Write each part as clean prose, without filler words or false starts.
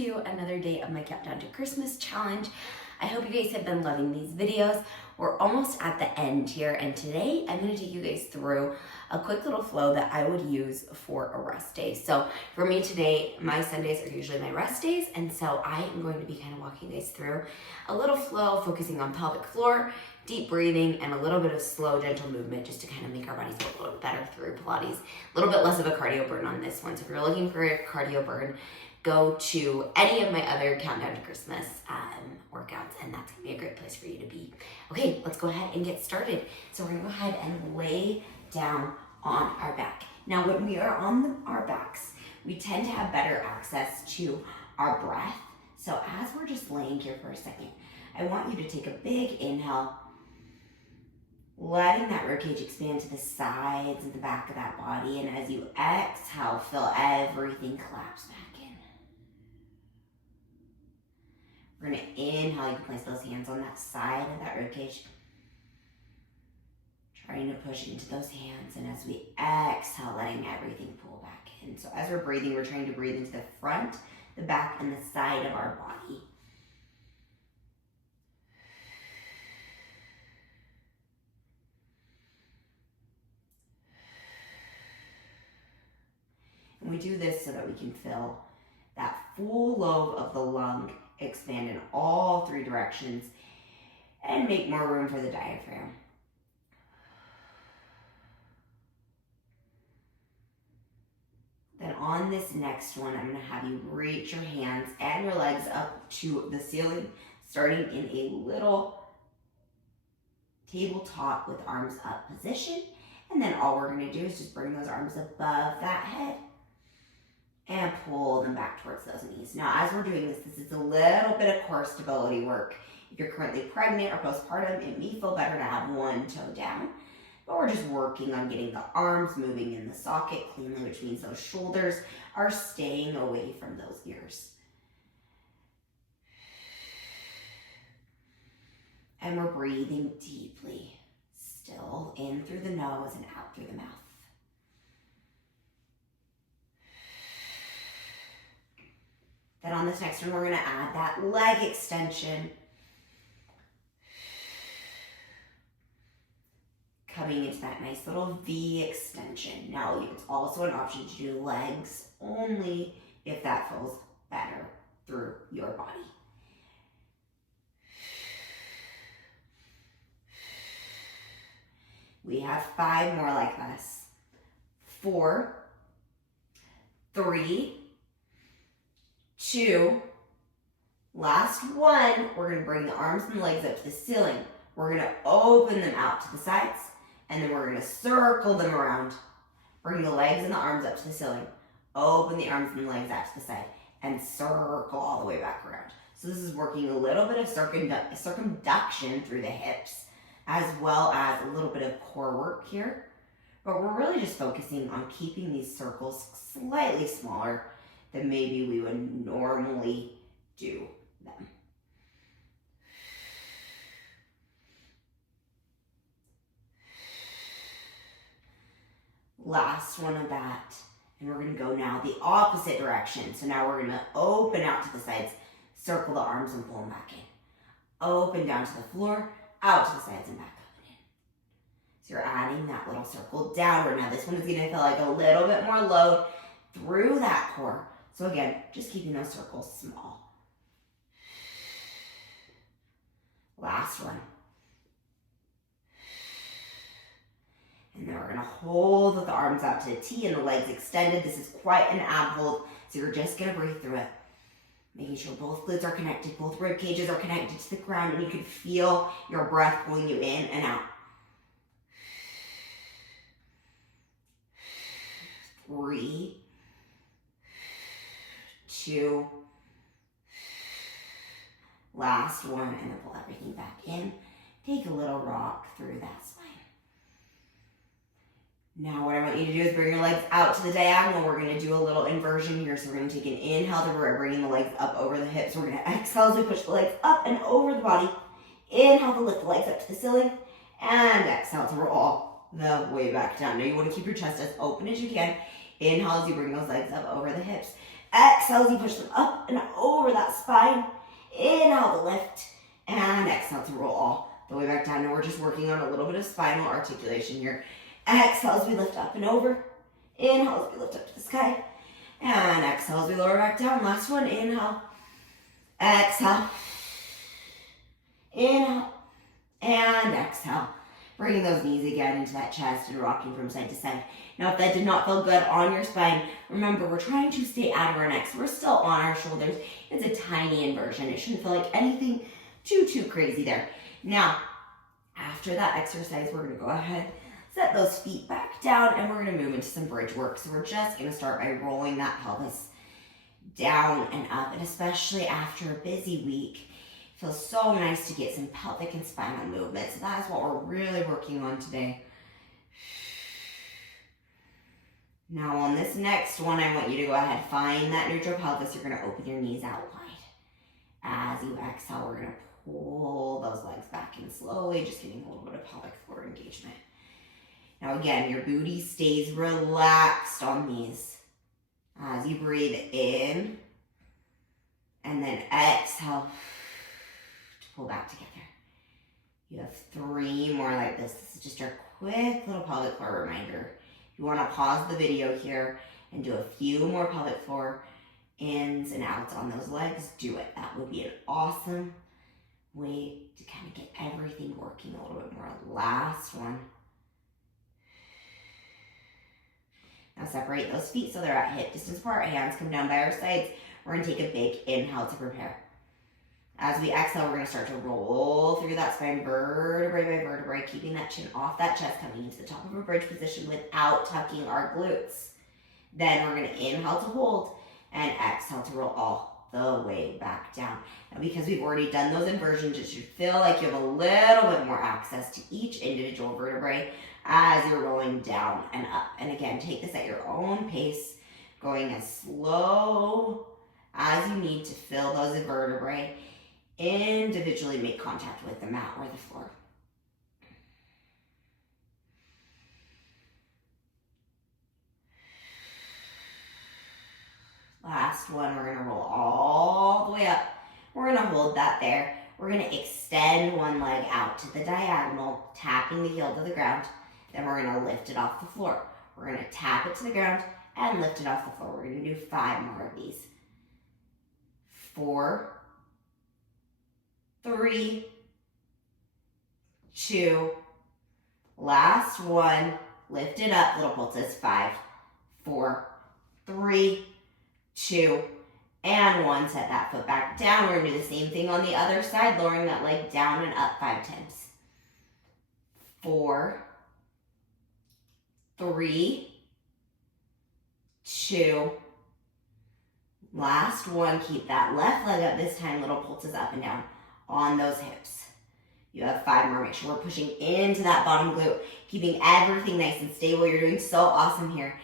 to another day of my Countdown to Christmas challenge. I hope you guys have been loving these videos. We're almost at the end here, and today I'm going to take you guys through a quick little flow that I would use for a rest day. So for me today, my Sundays are usually my rest days, and so I am going to be kind of walking you guys through a little flow focusing on pelvic floor, deep breathing, and a little bit of slow, gentle movement just to kind of make our bodies work a little bit better through Pilates. A little bit less of a cardio burn on this one. So if you're looking for a cardio burn, go to any of my other Countdown to Christmas workouts, and that's gonna be a great place for you to be. Okay, let's go ahead and get started. So we're gonna go ahead and lay down on our back. Now, when we are on our backs, we tend to have better access to our breath. So as we're just laying here for a second, I want you to take a big inhale, letting that ribcage expand to the sides and the back of that body. And as you exhale, feel everything collapse back in. We're gonna inhale, you can place those hands on that side of that ribcage, trying to push into those hands. And as we exhale, letting everything pull back in. So as we're breathing, we're trying to breathe into the front, the back, and the side of our body. And we do this so that we can feel that full lobe of the lung expand in all three directions and make more room for the diaphragm. Then on this next one, I'm going to have you reach your hands and your legs up to the ceiling, starting in a little tabletop with arms up position. And then all we're going to do is just bring those arms above that head and pull them back towards those knees. Now, as we're doing this is a little bit of core stability work. If you're currently pregnant or postpartum, it may feel better to have one toe down, but we're just working on getting the arms moving in the socket cleanly, which means those shoulders are staying away from those ears. And we're breathing deeply, still in through the nose and out through the mouth. Then on this next one, we're going to add that leg extension. Coming into that nice little V extension. Now, it's also an option to do legs only if that feels better through your body. We have 5 more like this. 4, 3, 2, last one. We're gonna bring the arms and legs up to the ceiling. We're gonna open them out to the sides, and then we're gonna circle them around. Bring the legs and the arms up to the ceiling. Open the arms and legs out to the side, and circle all the way back around. So this is working a little bit of circumduction through the hips, as well as a little bit of core work here. But we're really just focusing on keeping these circles slightly smaller than maybe we would normally do them. Last one of that, and we're gonna go now the opposite direction. So now we're gonna open out to the sides, circle the arms and pull them back in. Open down to the floor, out to the sides and back up and in. So you're adding that little circle downward. Now this one is gonna feel like a little bit more load through that core. So again, just keeping those circles small. Last one. And then we're gonna hold with the arms out to a T and the legs extended. This is quite an ab hold, so you're just gonna breathe through it. Making sure both glutes are connected, both rib cages are connected to the ground, and you can feel your breath pulling you in and out. 3, 2, last one, and then pull everything back in. Take a little rock through that spine. Now what I want you to do is bring your legs out to the diagonal. We're going to do a little inversion here. So we're going to take an inhale to bringing the legs up over the hips. We're going to exhale as we push the legs up and over the body. Inhale to lift the legs up to the ceiling, and exhale to roll all the way back down. Now you want to keep your chest as open as you can. Inhale as you bring those legs up over the hips. Exhale as you push them up and over that spine. Inhale to lift, and exhale to roll all the way back down. Now we're just working on a little bit of spinal articulation here. Exhale as we lift up and over. Inhale as we lift up to the sky. And exhale as we lower back down. Last one, inhale. Exhale. Inhale. And exhale. Bringing those knees again into that chest and rocking from side to side. Now if that did not feel good on your spine, remember we're trying to stay out of our necks. We're still on our shoulders. It's a tiny inversion. It shouldn't feel like anything too crazy there. Now, after that exercise, we're gonna go ahead, set those feet back down, and we're gonna move into some bridge work. So we're just gonna start by rolling that pelvis down and up, and especially after a busy week, it feels so nice to get some pelvic and spinal movement. So that is what we're really working on today. Now on this next one, I want you to go ahead, find that neutral pelvis. You're gonna open your knees out wide. As you exhale, we're gonna pull those legs back in slowly, just getting a little bit of pelvic floor engagement. Now again, your booty stays relaxed on these. As you breathe in, and then exhale to pull back together. You have 3 more like this. This is just our quick little pelvic floor reminder. You want to pause the video here and do a few more pelvic floor ins and outs on those legs. Do it. That would be an awesome way to kind of get everything working a little bit more. Last one. Now separate those feet so they're at hip distance apart. Hands come down by our sides. We're going to take a big inhale to prepare. As we exhale, we're going to start to roll through that spine vertebrae by vertebrae, keeping that chin off that chest, coming into the top of a bridge position without tucking our glutes. Then we're going to inhale to hold and exhale to roll all the way back down. Now because we've already done those inversions, it should feel like you have a little bit more access to each individual vertebrae as you're rolling down and up. And again, take this at your own pace, going as slow as you need to feel those vertebrae individually make contact with the mat or the floor. Last one, we're gonna roll all the way up. We're gonna hold that there. We're gonna extend one leg out to the diagonal, tapping the heel to the ground. Then we're gonna lift it off the floor. We're gonna tap it to the ground and lift it off the floor. We're gonna do 5 more of these. 4, 3, 2, last one, lift it up, little pulses, 5, 4, 3, 2, and 1. Set that foot back down. We're gonna do the same thing on the other side, lowering that leg down and up 5 times. 4, 3, 2, last one. Keep that left leg up this time, little pulses up and down on those hips. You have 5 more. Make sure we're pushing into that bottom glute, keeping everything nice and stable. You're doing so awesome here.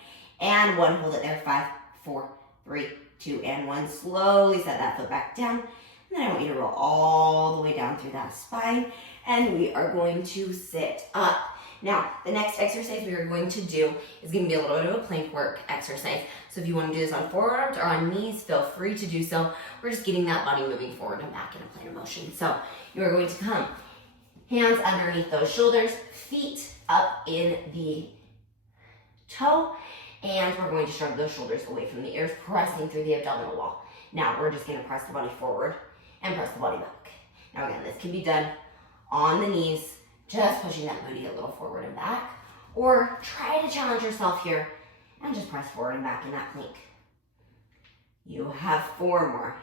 And 1, hold it there. 5, 4, 3, 2, and 1. Slowly set that foot back down. And then I want you to roll all the way down through that spine. And we are going to sit up. Now, the next exercise we are going to do is going to be a little bit of a plank work exercise. So if you want to do this on forearms or on knees, feel free to do so. We're just getting that body moving forward and back in a plane of motion. So you are going to come hands underneath those shoulders, feet up in the toe, and we're going to shrug those shoulders away from the ears, pressing through the abdominal wall. Now we're just going to press the body forward and press the body back. Now again, this can be done on the knees, just pushing that booty a little forward and back, or try to challenge yourself here and just press forward and back in that plank. You have 4 more.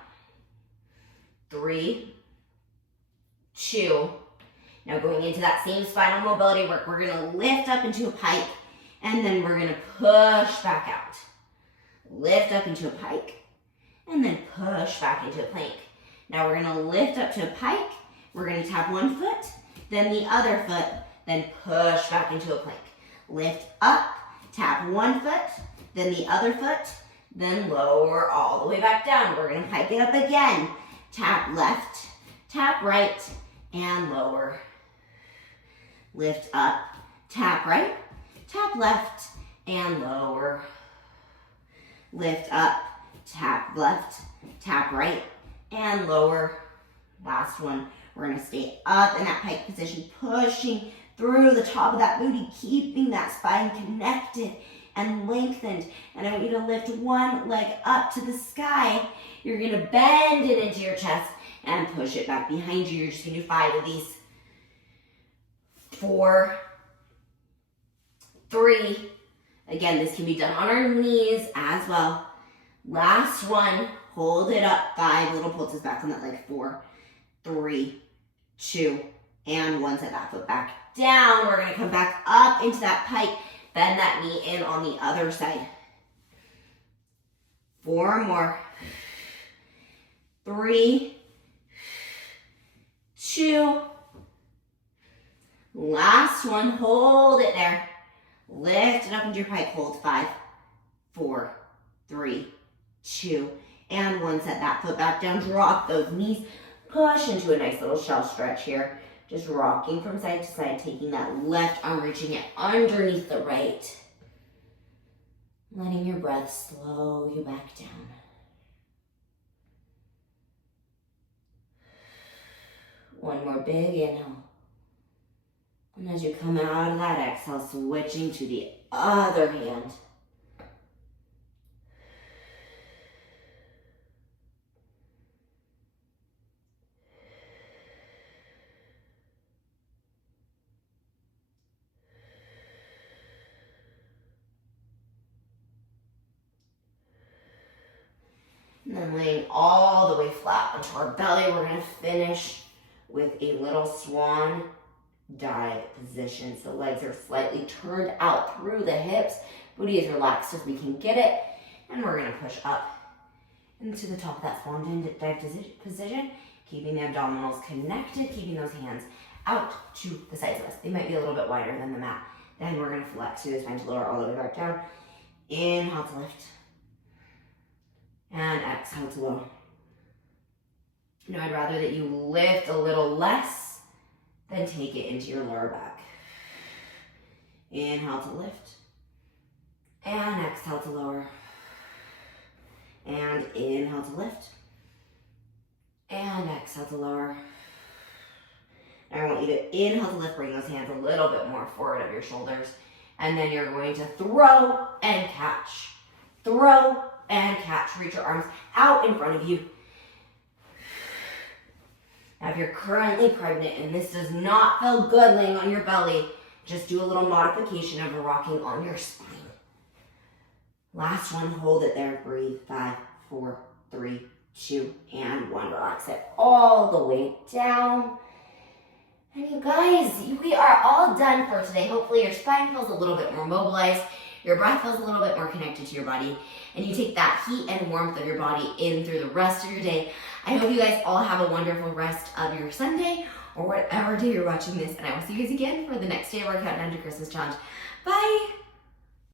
3, 2. Now going into that same spinal mobility work, we're gonna lift up into a pike, and then we're gonna push back out. Lift up into a pike, and then push back into a plank. Now we're gonna lift up to a pike, we're gonna tap one foot, then the other foot, then push back into a plank. Lift up, tap one foot, then the other foot, then lower all the way back down. We're gonna pike it up again. Tap left, tap right, and lower. Lift up, tap right, tap left, and lower. Lift up, tap left, tap right, and lower. Last one. We're gonna stay up in that pike position, pushing through the top of that booty, keeping that spine connected and lengthened. And I want you to lift one leg up to the sky. You're gonna bend it into your chest and push it back behind you. You're just gonna do 5 of these. 4, 3. Again, this can be done on our knees as well. Last one, hold it up. 5 little pulses back on that leg. 4, 3, 2, and 1. Set that foot back down. We're gonna come back up into that pike. Bend that knee in on the other side. 4 more. 3, 2. Last one, hold it there. Lift it up into your pike, hold. 5, 4, 3, 2, and 1. Set that foot back down, drop those knees, push into a nice little shell stretch here. Just rocking from side to side, taking that left arm, reaching it underneath the right. Letting your breath slow you back down. One more big inhale. And as you come out of that exhale, switching to the other hand. And then laying all the way flat onto our belly, we're going to finish with a little swan dive position. So legs are slightly turned out through the hips. Booty is relaxed as we can get it. And we're going to push up into the top of that swan dive position, keeping the abdominals connected, keeping those hands out to the sides of us. They might be a little bit wider than the mat. Then we're going to flex through the spine to lower all the way back down. Inhale to lift. And exhale to lower. Now I'd rather that you lift a little less than take it into your lower back. Inhale to lift. And exhale to lower. And inhale to lift. And exhale to lower. I want you to inhale to lift, bring those hands a little bit more forward of your shoulders. And then you're going to throw and catch. Throw and catch. Reach your arms out in front of you. Now if you're currently pregnant and this does not feel good laying on your belly, just do a little modification of a rocking on your spine. Last one, hold it there, breathe. 5, 4, 3, 2, and 1. Relax it all the way down. And you guys, we are all done for today. Hopefully your spine feels a little bit more mobilized, your breath feels a little bit more connected to your body, and you take that heat and warmth of your body in through the rest of your day. I hope you guys all have a wonderful rest of your Sunday, or whatever day you're watching this, and I will see you guys again for the next day of our Countdown to Christmas challenge. Bye!